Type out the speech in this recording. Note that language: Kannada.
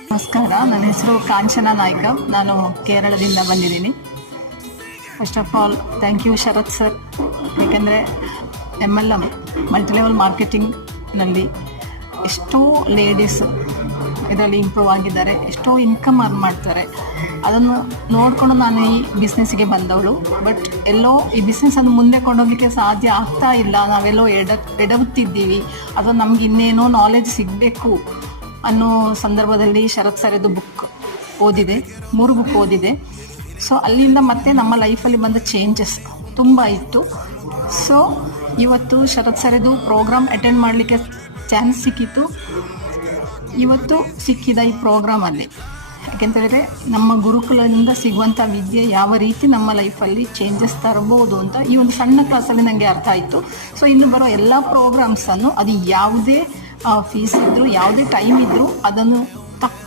ನಮಸ್ಕಾರ, ನನ್ನ ಹೆಸರು ಕಾಂಚನ ನಾಯ್ಕ. ನಾನು ಕೇರಳದಿಂದ ಬಂದಿದ್ದೀನಿ. First of all thank you Sharath sir. ಏಕೆಂದರೆ MLM ಮಲ್ಟಿಲೆವೆಲ್ ಮಾರ್ಕೆಟಿಂಗ್ನಲ್ಲಿ ಎಷ್ಟೋ ಲೇಡೀಸ್ ಇದರಲ್ಲಿ ಇಂಪ್ರೂವ್ ಆಗಿದ್ದಾರೆ, ಎಷ್ಟೋ ಇನ್ಕಮ್ ಅರ್ನ್ ಮಾಡ್ತಾರೆ. ಅದನ್ನು ನೋಡಿಕೊಂಡು ನಾನು ಈ ಬಿಸ್ನೆಸ್ಸಿಗೆ ಬಂದವಳು. ಬಟ್ ಎಲ್ಲೋ ಈ ಬಿಸ್ನೆಸ್ಸನ್ನು ಮುಂದೆ ಕೊಂಡೋಗಲಿಕ್ಕೆ ಸಾಧ್ಯ ಆಗ್ತಾ ಇಲ್ಲ. ನಾವೆಲ್ಲೋ ಎಡವುತ್ತಿದ್ದೀವಿ, ಅಥವಾ ನಮ್ಗೆ ಇನ್ನೇನೋ ನಾಲೆಜ್ ಸಿಗಬೇಕು ಅನ್ನೋ ಸಂದರ್ಭದಲ್ಲಿ ಶರತ್ ಸರಿದು ಬುಕ್ ಓದಿದೆ, 3 ಬುಕ್ ಓದಿದೆ. ಸೊ ಅಲ್ಲಿಂದ ಮತ್ತೆ ನಮ್ಮ ಲೈಫಲ್ಲಿ ಬಂದ ಚೇಂಜಸ್ ತುಂಬ ಇತ್ತು. ಸೊ ಇವತ್ತು ಶರತ್ ಸರಿದು ಪ್ರೋಗ್ರಾಮ್ ಅಟೆಂಡ್ ಮಾಡಲಿಕ್ಕೆ ಚಾನ್ಸ್ ಸಿಕ್ಕಿತ್ತು. ಇವತ್ತು ಸಿಕ್ಕಿದ ಈ ಪ್ರೋಗ್ರಾಮಲ್ಲಿ ಯಾಕೆಂತೇಳಿದರೆ ನಮ್ಮ ಗುರುಕುಲದಿಂದ ಸಿಗುವಂಥ ವಿದ್ಯೆ ಯಾವ ರೀತಿ ನಮ್ಮ ಲೈಫಲ್ಲಿ ಚೇಂಜಸ್ ತರಬಹುದು ಅಂತ ಈ ಒಂದು ಸಣ್ಣ ಕ್ಲಾಸಲ್ಲಿ ನನಗೆ ಅರ್ಥ ಆಯಿತು. ಸೊ ಇನ್ನು ಬರೋ ಎಲ್ಲ ಪ್ರೋಗ್ರಾಮ್ಸನ್ನು ಅದು ಯಾವುದೇ ಫೀಸ್ ಇದ್ದರೂ ಯಾವುದೇ ಟೈಮ್ ಇದ್ದರೂ ಅದನ್ನು ತಪ್ಪ